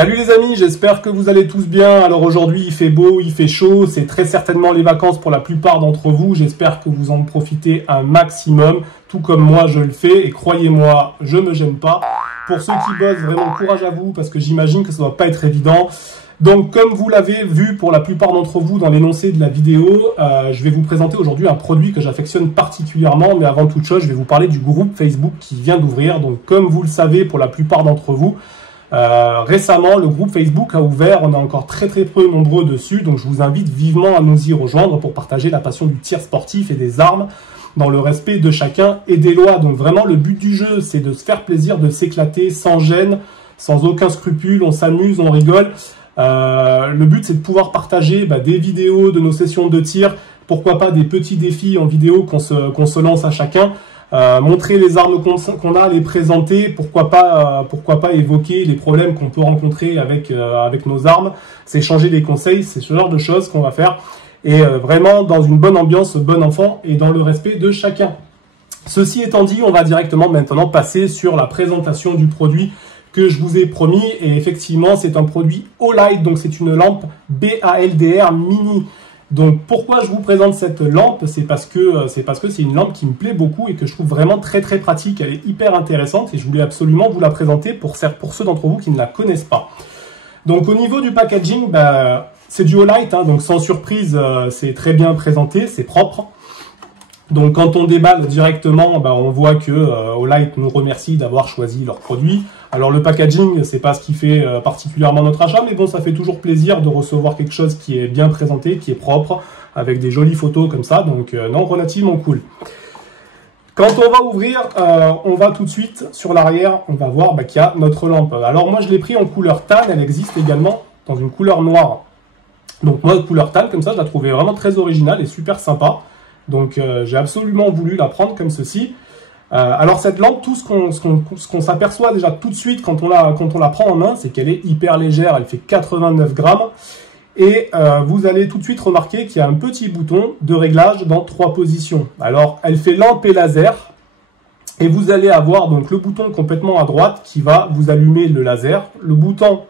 Salut les amis, j'espère que vous allez tous bien. Alors aujourd'hui il fait beau, il fait chaud, c'est très certainement les vacances pour la plupart d'entre vous. J'espère que vous en profitez un maximum, tout comme moi je le fais. Et croyez-moi, je ne me gêne pas. Pour ceux qui bossent, vraiment courage à vous parce que j'imagine que ça ne doit pas être évident. Donc comme vous l'avez vu pour la plupart d'entre vous dans l'énoncé de la vidéo, je vais vous présenter aujourd'hui un produit que j'affectionne particulièrement. Mais avant toute chose, je vais vous parler du groupe Facebook qui vient d'ouvrir. Donc comme vous le savez pour la plupart d'entre vous, récemment, le groupe Facebook a ouvert, on est encore très peu nombreux dessus, donc je vous invite vivement à nous y rejoindre pour partager la passion du tir sportif et des armes dans le respect de chacun et des lois. Donc vraiment, le but du jeu, c'est de se faire plaisir, de s'éclater sans gêne, sans aucun scrupule, on s'amuse, on rigole. Le but, c'est de pouvoir partager des vidéos de nos sessions de tir, pourquoi pas des petits défis en vidéo qu'on se lance à chacun. Montrer les armes qu'on a, les présenter, pourquoi pas évoquer les problèmes qu'on peut rencontrer avec nos armes, s'échanger des conseils, c'est ce genre de choses qu'on va faire, et vraiment dans une bonne ambiance, bon enfant, et dans le respect de chacun. Ceci étant dit, on va directement maintenant passer sur la présentation du produit que je vous ai promis, et effectivement c'est un produit Olight, donc c'est une lampe BALDR mini. Donc pourquoi je vous présente cette lampe, c'est parce que c'est une lampe qui me plaît beaucoup et que je trouve vraiment très pratique, elle est hyper intéressante et je voulais absolument vous la présenter pour ceux d'entre vous qui ne la connaissent pas. Donc au niveau du packaging, c'est du Olight, hein, donc sans surprise, c'est très bien présenté, c'est propre. Donc quand on déballe directement, on voit que Olight nous remercie d'avoir choisi leur produit. Alors le packaging, c'est pas ce qui fait particulièrement notre achat, mais bon, ça fait toujours plaisir de recevoir quelque chose qui est bien présenté, qui est propre, avec des jolies photos comme ça, donc non, relativement cool. Quand on va ouvrir, on va tout de suite sur l'arrière, on va voir qu'il y a notre lampe. Alors moi je l'ai pris en couleur tan, elle existe également dans une couleur noire. Donc moi, couleur tan, comme ça, je la trouvais vraiment très originale et super sympa. Donc j'ai absolument voulu la prendre comme ceci. Alors cette lampe, tout ce qu'on s'aperçoit déjà tout de suite quand on la prend en main, c'est qu'elle est hyper légère, elle fait 89 grammes. Et vous allez tout de suite remarquer qu'il y a un petit bouton de réglage dans 3 positions. Alors elle fait lampe et laser. Et vous allez avoir donc le bouton complètement à droite qui va vous allumer le laser. Le bouton,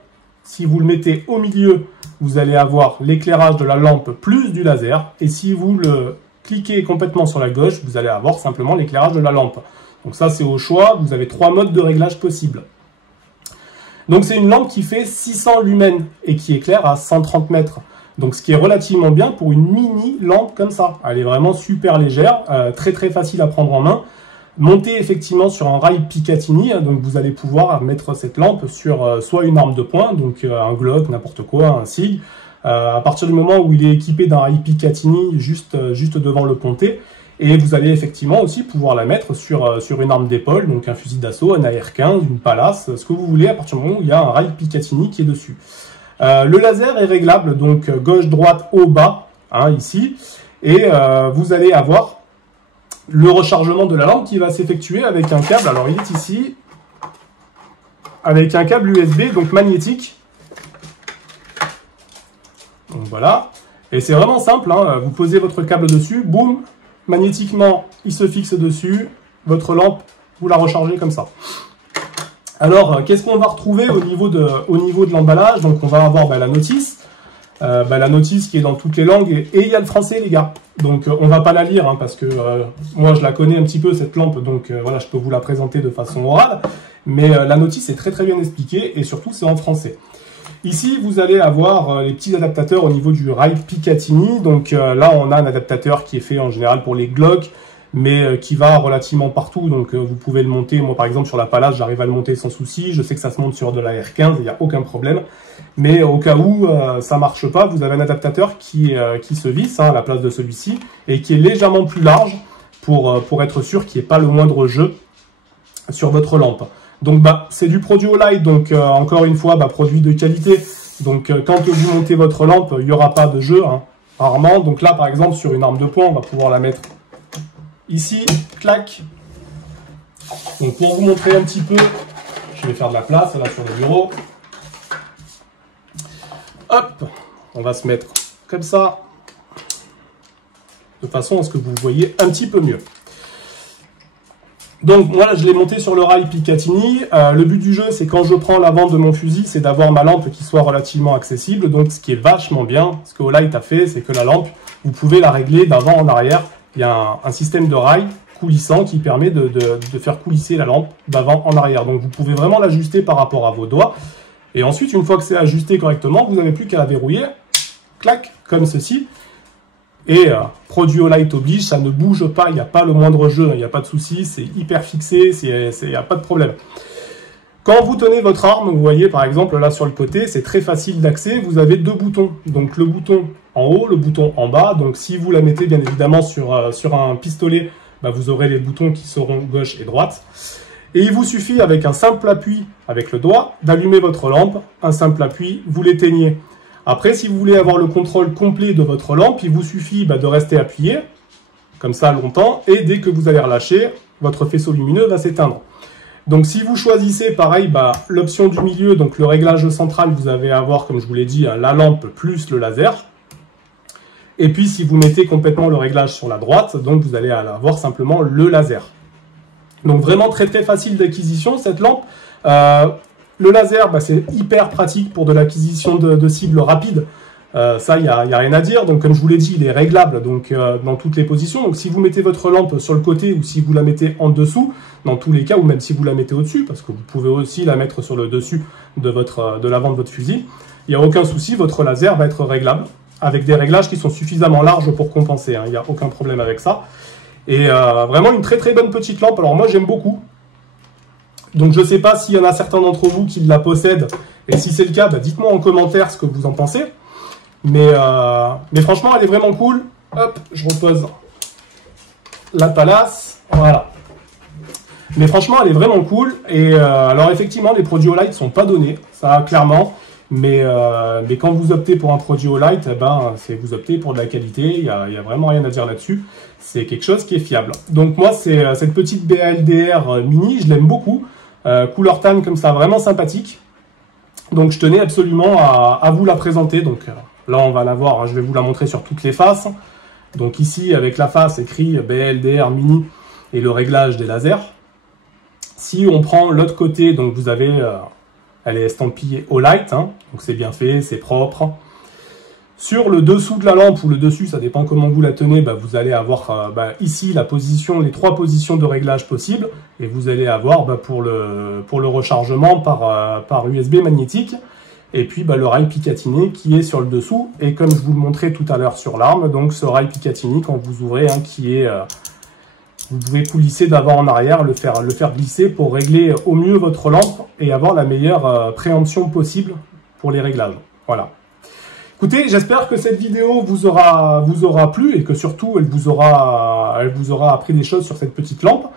si vous le mettez au milieu, vous allez avoir l'éclairage de la lampe plus du laser. Et si vous le cliquez complètement sur la gauche, vous allez avoir simplement l'éclairage de la lampe. Donc ça, c'est au choix. Vous avez 3 modes de réglage possibles. Donc c'est une lampe qui fait 600 lumens et qui éclaire à 130 mètres. Donc ce qui est relativement bien pour une mini lampe comme ça. Elle est vraiment super légère, très facile à prendre en main. Montée effectivement sur un rail Picatinny, donc vous allez pouvoir mettre cette lampe sur soit une arme de poing, donc un Glock, n'importe quoi, un SIG. À partir du moment où il est équipé d'un rail Picatinny juste devant le pontet, et vous allez effectivement aussi pouvoir la mettre sur une arme d'épaule, donc un fusil d'assaut, un AR-15, une Pallas, ce que vous voulez, à partir du moment où il y a un rail Picatinny qui est dessus. Le laser est réglable, donc gauche, droite, haut, bas, hein, ici, et vous allez avoir le rechargement de la lampe qui va s'effectuer avec un câble, alors il est ici, avec un câble USB, donc magnétique. Donc voilà, et c'est vraiment simple, hein. Vous posez votre câble dessus, boum, magnétiquement il se fixe dessus, votre lampe, vous la rechargez comme ça. Alors qu'est-ce qu'on va retrouver au niveau de l'emballage? Donc on va avoir la notice, la notice qui est dans toutes les langues, et il y a le français les gars. Donc on va pas la lire, hein, parce que moi je la connais un petit peu cette lampe, donc voilà, je peux vous la présenter de façon orale, mais la notice est très bien expliquée, et surtout c'est en français. Ici, vous allez avoir les petits adaptateurs au niveau du rail Picatinny. Donc là, on a un adaptateur qui est fait en général pour les Glock, mais qui va relativement partout. Donc vous pouvez le monter. Moi, par exemple, sur la Pallas, j'arrive à le monter sans souci. Je sais que ça se monte sur de la R15, il n'y a aucun problème. Mais au cas où ça marche pas, vous avez un adaptateur qui se visse à la place de celui-ci et qui est légèrement plus large pour être sûr qu'il n'y ait pas le moindre jeu sur votre lampe. Donc c'est du produit Olight, donc encore une fois produit de qualité. Donc quand vous montez votre lampe, il n'y aura pas de jeu, hein, rarement. Donc là par exemple sur une arme de poing, on va pouvoir la mettre ici, clac. Donc pour vous montrer un petit peu, je vais faire de la place là sur le bureau. Hop, on va se mettre comme ça, de façon à ce que vous voyez un petit peu mieux. Donc moi je l'ai monté sur le rail Picatinny. Le but du jeu, c'est quand je prends la vente de mon fusil, c'est d'avoir ma lampe qui soit relativement accessible. Donc ce qui est vachement bien, ce que Olight a fait, c'est que la lampe, vous pouvez la régler d'avant en arrière. Il y a un système de rail coulissant qui permet de faire coulisser la lampe d'avant en arrière. Donc vous pouvez vraiment l'ajuster par rapport à vos doigts. Et ensuite, une fois que c'est ajusté correctement, vous n'avez plus qu'à la verrouiller, clac, comme ceci. Et produit Olight oblige, ça ne bouge pas, il n'y a pas le moindre jeu, il n'y a pas de souci, c'est hyper fixé, il n'y a pas de problème. Quand vous tenez votre arme, vous voyez par exemple là sur le côté, c'est très facile d'accès, vous avez deux boutons. Donc le bouton en haut, le bouton en bas. Donc si vous la mettez bien évidemment sur un pistolet, bah, vous aurez les boutons qui seront gauche et droite. Et il vous suffit avec un simple appui avec le doigt d'allumer votre lampe, un simple appui, vous l'éteignez. Après, si vous voulez avoir le contrôle complet de votre lampe, il vous suffit de rester appuyé, comme ça longtemps, et dès que vous allez relâcher, votre faisceau lumineux va s'éteindre. Donc si vous choisissez, pareil, l'option du milieu, donc le réglage central, vous allez avoir, comme je vous l'ai dit, la lampe plus le laser. Et puis si vous mettez complètement le réglage sur la droite, donc vous allez avoir simplement le laser. Donc vraiment très très facile d'acquisition cette lampe. Le laser, c'est hyper pratique pour de l'acquisition de cibles rapides. Ça, il n'y a rien à dire. Donc, comme je vous l'ai dit, il est réglable donc, dans toutes les positions. Donc, si vous mettez votre lampe sur le côté ou si vous la mettez en dessous, dans tous les cas, ou même si vous la mettez au-dessus, parce que vous pouvez aussi la mettre sur le dessus de l'avant de votre fusil, il n'y a aucun souci, votre laser va être réglable, avec des réglages qui sont suffisamment larges pour compenser. Il n'y a aucun problème avec ça. Et vraiment une très très bonne petite lampe. Alors moi, j'aime beaucoup. Donc je ne sais pas s'il y en a certains d'entre vous qui la possèdent, et si c'est le cas, dites-moi en commentaire ce que vous en pensez. Mais franchement, elle est vraiment cool. Hop, je repose la palace, voilà. Mais franchement, elle est vraiment cool. Et alors effectivement, les produits Olight ne sont pas donnés, ça clairement. Mais quand vous optez pour un produit Olight, vous optez pour de la qualité, il n'y a vraiment rien à dire là-dessus. C'est quelque chose qui est fiable. Donc moi, c'est cette petite BALDR mini, je l'aime beaucoup. Couleur tan comme ça, vraiment sympathique. Donc je tenais absolument à vous la présenter. Donc là on va la voir, je vais vous la montrer sur toutes les faces. Donc ici avec la face écrit BLDR mini et le réglage des lasers. Si on prend l'autre côté, donc vous avez, elle est estampillée Olight, donc c'est bien fait, c'est propre. Sur le dessous de la lampe ou le dessus, ça dépend comment vous la tenez, vous allez avoir ici la position, les trois positions de réglage possibles, et vous allez avoir pour le rechargement par USB magnétique, et puis le rail Picatinny qui est sur le dessous, et comme je vous le montrais tout à l'heure sur l'arme, donc ce rail Picatinny quand vous ouvrez, qui est, vous pouvez coulisser d'avant en arrière, le faire glisser pour régler au mieux votre lampe et avoir la meilleure préemption possible pour les réglages. Voilà. Écoutez, j'espère que cette vidéo vous aura plu et que surtout elle vous aura appris des choses sur cette petite lampe.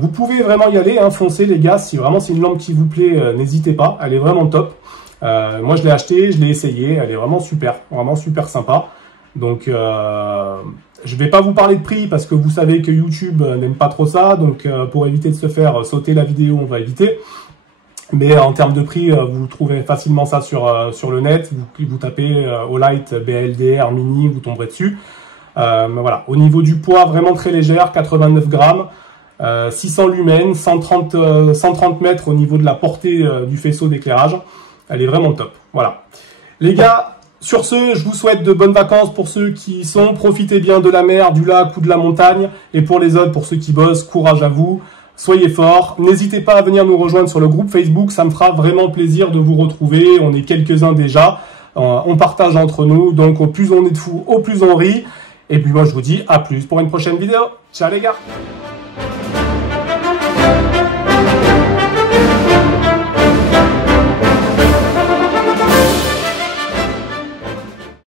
Vous pouvez vraiment y aller, foncez les gars, si vraiment c'est une lampe qui vous plaît, n'hésitez pas, elle est vraiment top. Moi je l'ai achetée, je l'ai essayée, elle est vraiment super sympa. Donc je vais pas vous parler de prix parce que vous savez que YouTube n'aime pas trop ça, donc pour éviter de se faire sauter la vidéo, on va éviter. Mais en termes de prix, vous trouvez facilement ça sur le net. Vous tapez Olight BLDR mini, vous tomberez dessus. Voilà. Au niveau du poids, vraiment très légère, 89 grammes, 600 lumens, 130 mètres au niveau de la portée du faisceau d'éclairage. Elle est vraiment top. Voilà. Les gars, sur ce, je vous souhaite de bonnes vacances pour ceux qui y sont. Profitez bien de la mer, du lac ou de la montagne. Et pour les autres, pour ceux qui bossent, courage à vous. Soyez forts, n'hésitez pas à venir nous rejoindre sur le groupe Facebook, ça me fera vraiment plaisir de vous retrouver, on est quelques-uns déjà, on partage entre nous, donc au plus on est de fous, au plus on rit, et puis moi je vous dis à plus pour une prochaine vidéo, ciao les gars.